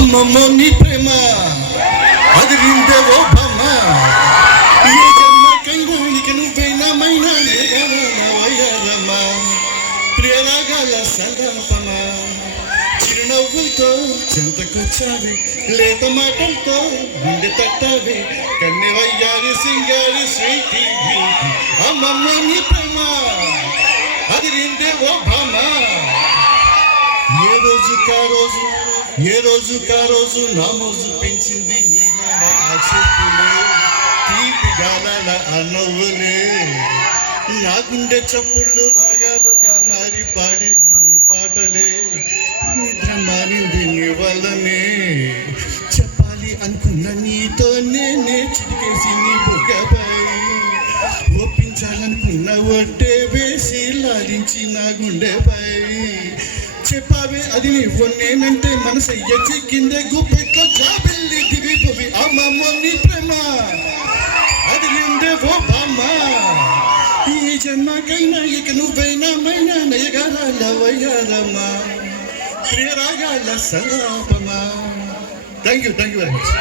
అమ్మమ్మ నీ ప్రేమ అదిరిందే ఓ బొమ్మ ఈ జన్మకైనా ఇక నువ్వైనా మైనా వయ్యారమ్మా ప్రియరాగాల సలాపమా చిరునవ్వులతో చెంతకొచ్చావి లేత మాటలతో గుండె తట్టావి కన్నెవయ్యారి సింగారి స్వీటీ అమ్మమ్మ నీ ప్రేమ అదిరిందే ఓ బొమ్మ ఏ రోజు కా రోజు నా మోజు పెంచింది నీలాడ ఆ చెప్పులే తీపి గాలాల ఆ నవ్వులే నా గుండె చప్పుళ్ళు రాగాలుగా మారి పాడి పాటలే నిద్ర మారింది నీ వల్లనే చెప్పాలి అనుకున్న నీతోనే చిటికేసి నీ బొగ్గపై ఒప్పించాలనుకున్న ఒట్టే వేసి లాలించి నా గుండెపై చెప్పావే అది నీవు నేనంటే మనసయ్య చిక్కిందే గుప్పెట్లో జాబిల్లి దిగిపోవి అమ్మమ్మ నీ ప్రేమ అది నిందే ఓ బామ్మ ఈ జన్మకైనా ఇక నువ్వైనా మైనా నయగాల వయ్యారమ్మా ప్రియరాగాల సలాపమా థ్యాంక్ యూ వెరీ మచ్